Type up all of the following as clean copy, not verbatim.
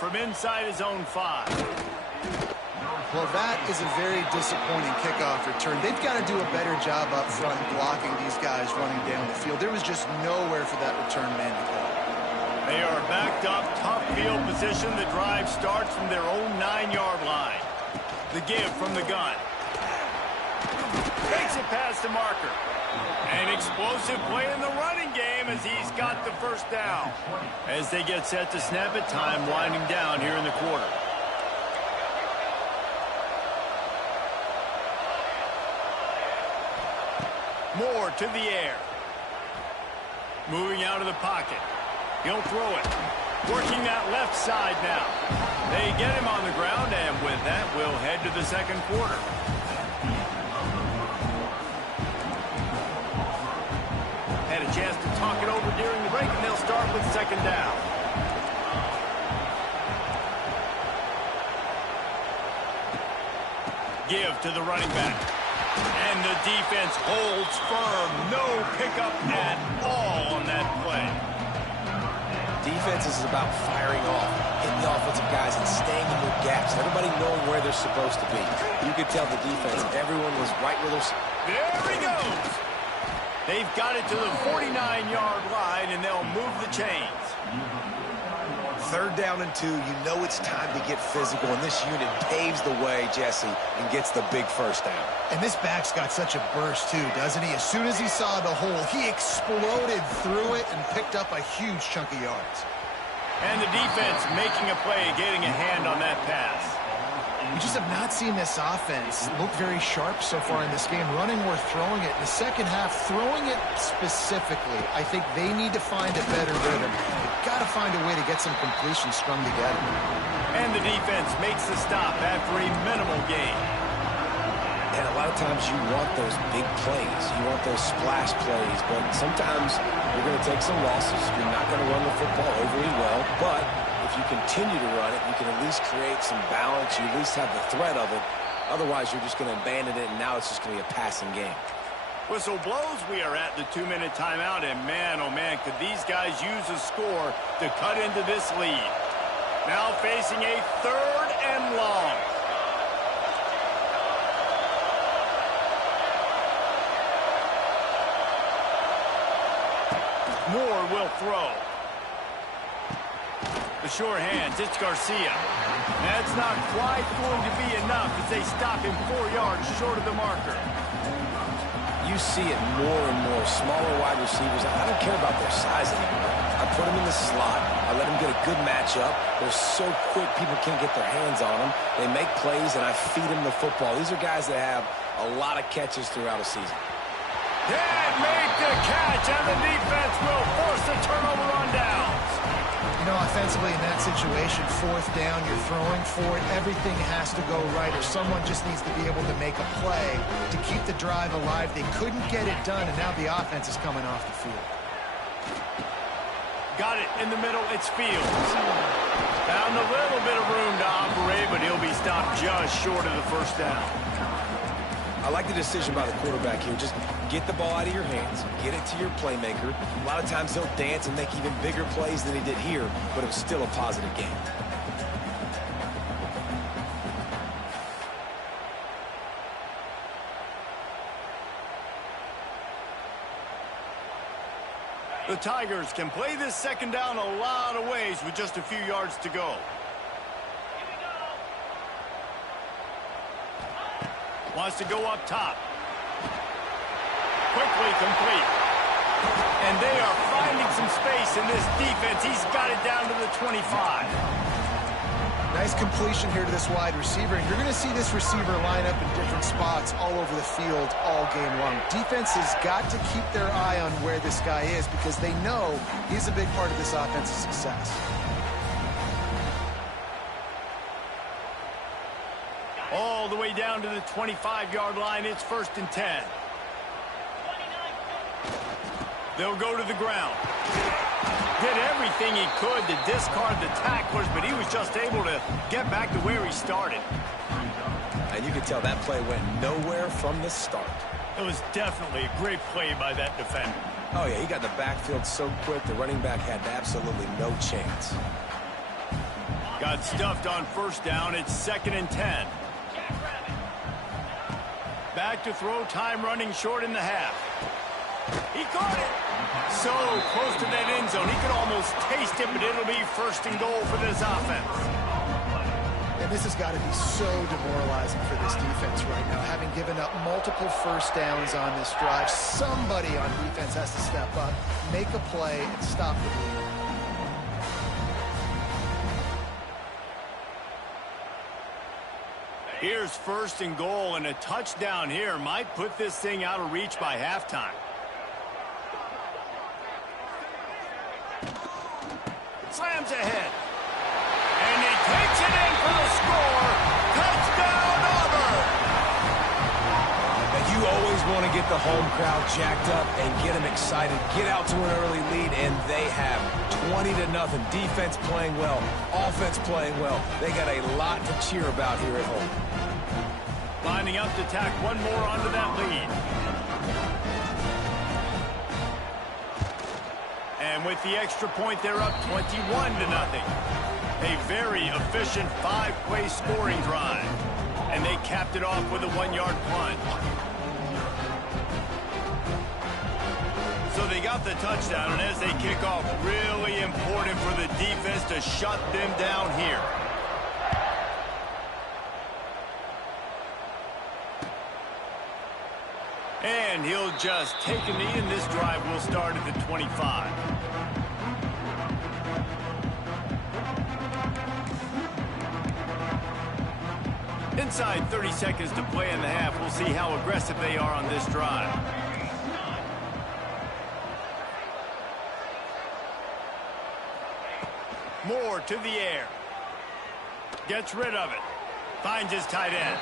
from inside his own 5. Well, that is a very disappointing kickoff return. They've got to do a better job up front blocking these guys running down the field. There was just nowhere for that return man to go. They are backed up, tough field position. The drive starts from their own 9-yard line. The give from the gun. Takes it past the marker. An explosive play in the running game as he's got the first down. As they get set to snap it, time winding down here in the quarter. Moore to the air. Moving out of the pocket. He'll throw it. Working that left side now. They get him on the ground, and with that, we'll head to the second quarter. Had a chance to talk it over during the break, and they'll start with second down. Give to the running back. And the defense holds firm. No pickup at all on that play. Defense is about firing off, hitting the offensive guys and staying in their gaps. Everybody knowing where they're supposed to be. You could tell the defense, everyone was right where they're... There he goes. They've got it to the 49-yard line, and they'll move the chains. 3rd down and 2, you know it's time to get physical, and this unit paves the way, Jesse, and gets the big first down. And this back's got such a burst, too, doesn't he? As soon as he saw the hole, he exploded through it and picked up a huge chunk of yards. And the defense making a play, getting a hand on that pass. We just have not seen this offense look very sharp so far in this game. Running or throwing it. In the second half, throwing it specifically, I think they need to find a better rhythm. They've got to find a way to get some completions strung together. And the defense makes the stop after a minimal gain. And a lot of times you want those big plays. You want those splash plays. But sometimes you're going to take some losses. You're not going to run the football overly well. But if you continue to run it, you can at least create some balance. You at least have the threat of it. Otherwise, you're just going to abandon it, and now it's just going to be a passing game. Whistle blows. We are at the 2-minute timeout, and man, oh man, could these guys use a score to cut into this lead. Now facing a 3rd and long. Moore will throw. The sure hands, it's Garcia. That's not quite going to be enough as they stop him 4 yards short of the marker. You see it more and more. Smaller wide receivers, I don't care about their size anymore. I put them in the slot. I let them get a good matchup. They're so quick, people can't get their hands on them. They make plays, and I feed them the football. These are guys that have a lot of catches throughout a season. Dad make the catch, and the defense will force the turnover on downs. You know, offensively in that situation, 4th down, you're throwing for it. Everything has to go right, or someone just needs to be able to make a play to keep the drive alive. They couldn't get it done, and now the offense is coming off the field. Got it in the middle. It's Fields. Found a little bit of room to operate, but he'll be stopped just short of the first down. I like the decision by the quarterback here. Just get the ball out of your hands, get it to your playmaker. A lot of times he'll dance and make even bigger plays than he did here, but it was still a positive game. The Tigers can play this second down a lot of ways with just a few yards to go. Wants to go up top. Quickly complete. And they are finding some space in this defense. He's got it down to the 25. Nice completion here to this wide receiver. And you're going to see this receiver line up in different spots all over the field all game long. Defense has got to keep their eye on where this guy is because they know he's a big part of this offense's success. All the way down to the 25-yard line. It's 1st and 10. They'll go to the ground. Did everything he could to discard the tacklers, but he was just able to get back to where he started. And you can tell that play went nowhere from the start. It was definitely a great play by that defender. Oh, yeah, he got in the backfield so quick, the running back had absolutely no chance. Got stuffed on first down. It's 2nd and 10. Back to throw, time running short in the half. He caught it. So close to that end zone. He could almost taste it, but it'll be 1st and goal for this offense. And this has got to be so demoralizing for this defense right now. Having given up multiple first downs on this drive, somebody on defense has to step up, make a play, and stop the bleed. Here's 1st and goal, and a touchdown here might put this thing out of reach by halftime. Slams ahead. And he takes it in for the score. Touchdown, Auburn! And you always want to get the home crowd jacked up and get them excited. Get out to an early lead, and they have 20-0. Defense playing well. Offense playing well. They got a lot to cheer about here at home. Lining up to tack one more onto that lead. And with the extra point, they're up 21-0. A very efficient 5-play scoring drive. And they capped it off with a 1-yard punt. So they got the touchdown, and as they kick off, really important for the defense to shut them down here. And he'll just take a knee, and this drive will start at the 25. Inside 30 seconds to play in the half. We'll see how aggressive they are on this drive. Moore to the air. Gets rid of it. Finds his tight end.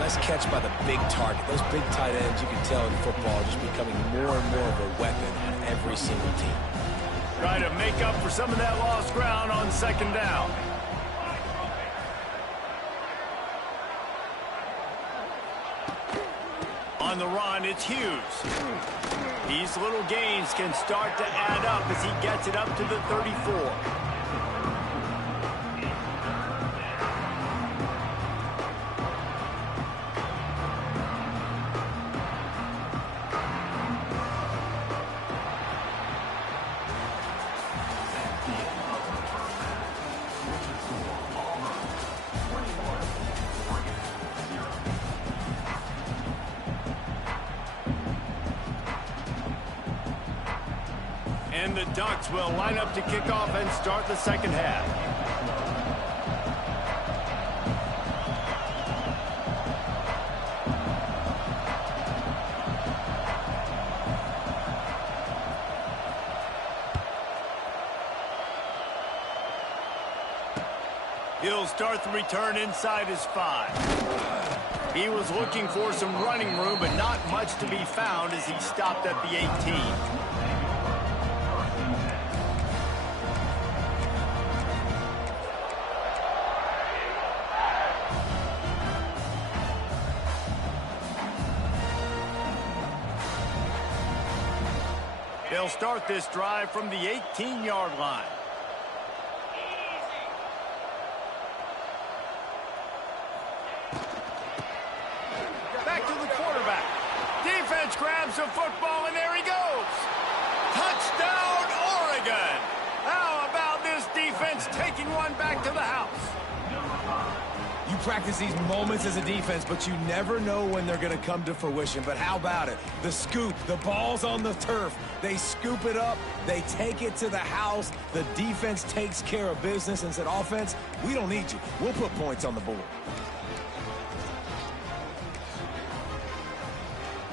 Nice catch by the big target. Those big tight ends, you can tell in football, are just becoming more and more of a weapon on every single team. Try to make up for some of that lost ground on 2nd down. On the run, it's Hughes. These little gains can start to add up as he gets it up to the 34. And the Ducks will line up to kick off and start the 2nd half. He'll start the return inside his 5. He was looking for some running room, but not much to be found as he stopped at the 18. They'll start this drive from the 18-yard line. Back to the quarterback. Defense grabs the football, and there he goes. Touchdown, Oregon. How about this defense taking one back to the house? You practice these moments as a defense, but you never know when they're going to come to fruition. But how about it? The scoop, the ball's on the turf. They scoop it up. They take it to the house. The defense takes care of business and said, offense, we don't need you. We'll put points on the board.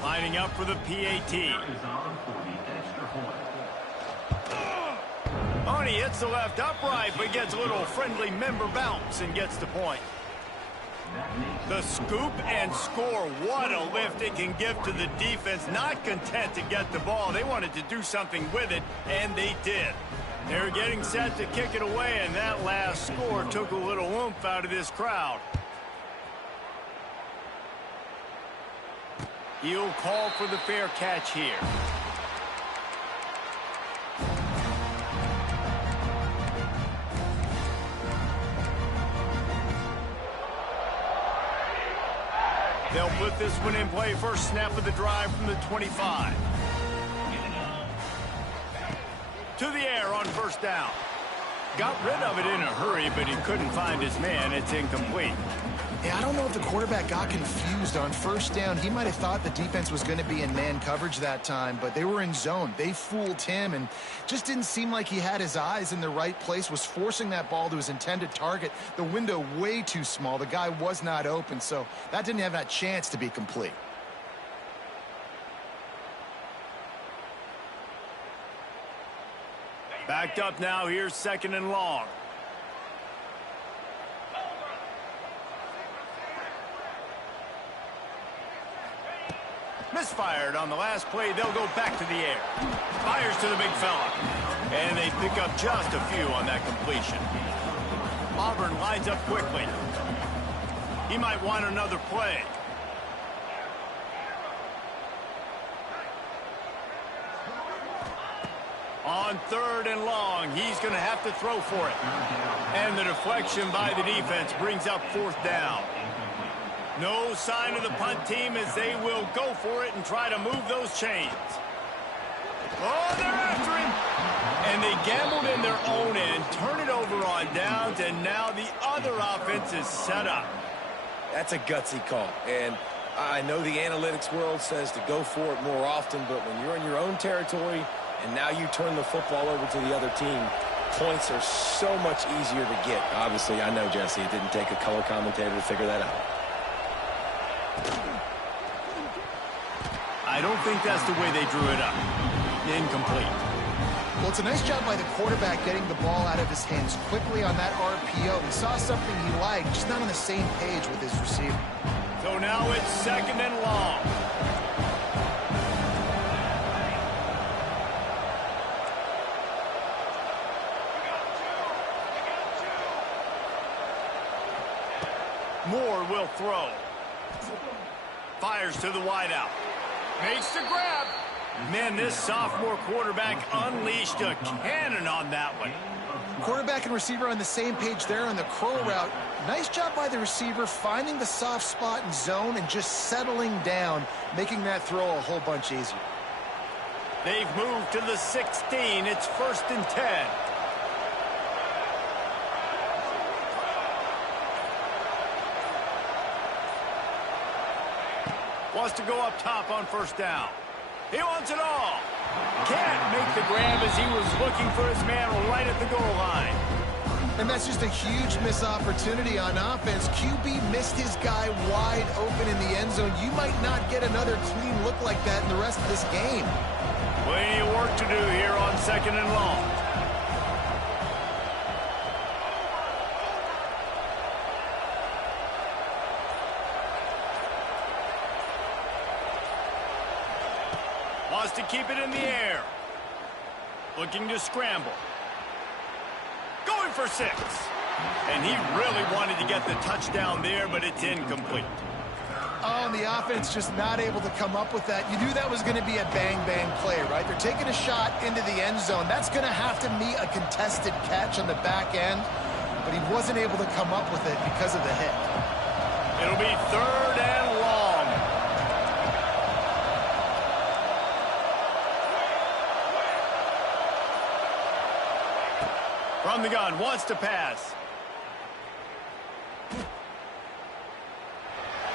Lining up for the PAT. He hits the left upright, but gets a little friendly member bounce and gets the point. The scoop and score. What a lift it can give to the defense. Not content to get the ball. They wanted to do something with it, and they did. They're getting set to kick it away, and that last score took a little oomph out of this crowd. He'll call for the fair catch here. put this one in play. First snap of the drive from the 25. To the air on first down. Got rid of it in a hurry, but he couldn't find his man. It's incomplete. Yeah, I don't know if the quarterback got confused on first down. He might have thought the defense was going to be in man coverage that time, but they were in zone. They fooled him and just didn't seem like he had his eyes in the right place, was forcing that ball to his intended target. The window way too small. The guy was not open, so that didn't have that chance to be complete. Backed up now. Here's second and long. Misfired on the last play. They'll go back to the air. Fires to the big fella. And they pick up just a few on that completion. Auburn lines up quickly. He might want another play. On third and long, he's going to have to throw for it. And the deflection by the defense brings up fourth down. No sign of the punt team as they will go for it and try to move those chains. Oh, they're after him. And they gambled in their own end, turn it over on downs, and now the other offense is set up. That's a gutsy call. And I know the analytics world says to go for it more often, but when you're in your own territory and now you turn the football over to the other team, points are so much easier to get. Obviously, I know, Jesse, it didn't take a color commentator to figure that out. I don't think that's the way they drew it up. Incomplete. Well, it's a nice job by the quarterback getting the ball out of his hands quickly on that RPO. He saw something he liked, just not on the same page with his receiver. So now it's second and long. Moore will throw. Fires to the wideout. Makes the grab. Man, this sophomore quarterback unleashed a cannon on that one. Quarterback and receiver on the same page there on the curl route. Nice job by the receiver finding the soft spot in zone and just settling down, making that throw a whole bunch easier. They've moved to the 16. It's first and 10. Wants to go up top on first down. He wants it all. Can't make the grab as he was looking for his man right at the goal line. And that's just a huge missed opportunity on offense. QB missed his guy wide open in the end zone. You might not get another clean look like that in the rest of this game. Plenty of work to do here on second and long. Wants to keep it in the air. Looking to scramble. Going for 6. And he really wanted to get the touchdown there, but it's incomplete. Oh, and the offense just not able to come up with that. You knew that was going to be a bang-bang play, right? They're taking a shot into the end zone. That's going to have to meet a contested catch on the back end, but he wasn't able to come up with it because of the hit. It'll be third and long. From the gun, wants to pass.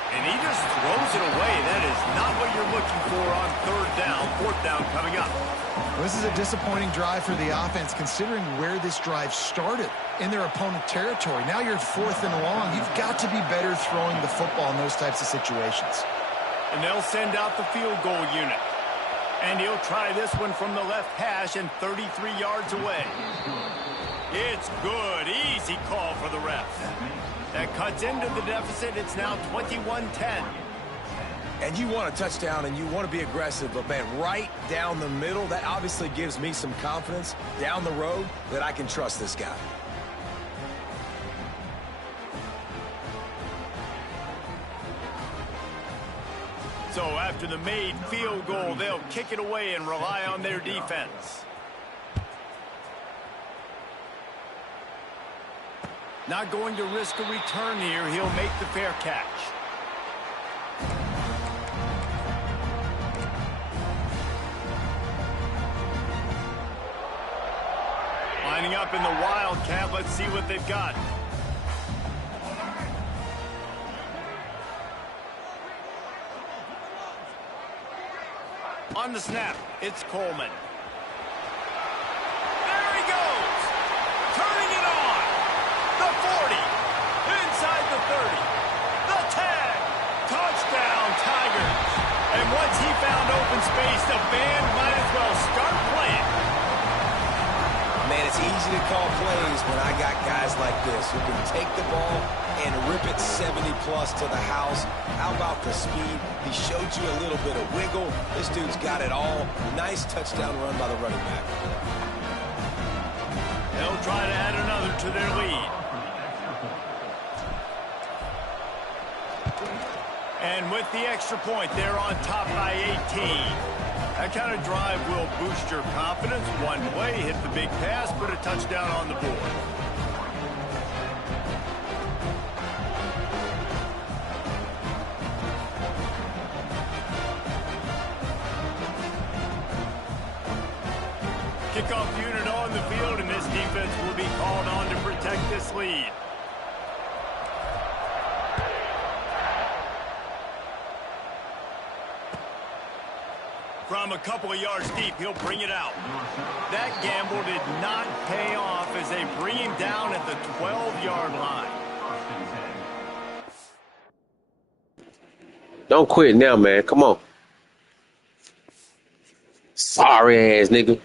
And he just throws it away. That is not what you're looking for on third down. Fourth down coming up. Well, this is a disappointing drive for the offense, considering where this drive started in their opponent territory. Now you're fourth and long. You've got to be better throwing the football in those types of situations. And they'll send out the field goal unit. And he'll try this one from the left hash and 33 yards away. It's good. Easy call for the refs. That cuts into the deficit. It's now 21-10. And you want a touchdown and you want to be aggressive, but, man, right down the middle, that obviously gives me some confidence down the road that I can trust this guy. So after the made field goal, they'll kick it away and rely on their defense. Not going to risk a return here. He'll make the fair catch. Lining up in the Wildcat. Let's see what they've got. On the snap, it's Coleman. There he goes. Turning it on. The 40. Inside the 30. The tag. Touchdown, Tigers. And once he found open space, the band might as well start playing. Man, it's easy to call plays when I got guys like this who can take the ball and rip it 70-plus to the house. How about the speed? He showed you a little bit of wiggle. This dude's got it all. Nice touchdown run by the running back. They'll try to add another to their lead. And with the extra point, they're on top by 18. That kind of drive will boost your confidence. One play, hit the big pass, put a touchdown on the board. Kickoff unit on the field, and this defense will be called on to protect this lead. From a couple of yards deep, he'll bring it out. That gamble did not pay off as they bring him down at the 12-yard line. Don't quit now, man. Come on. Sorry ass nigga.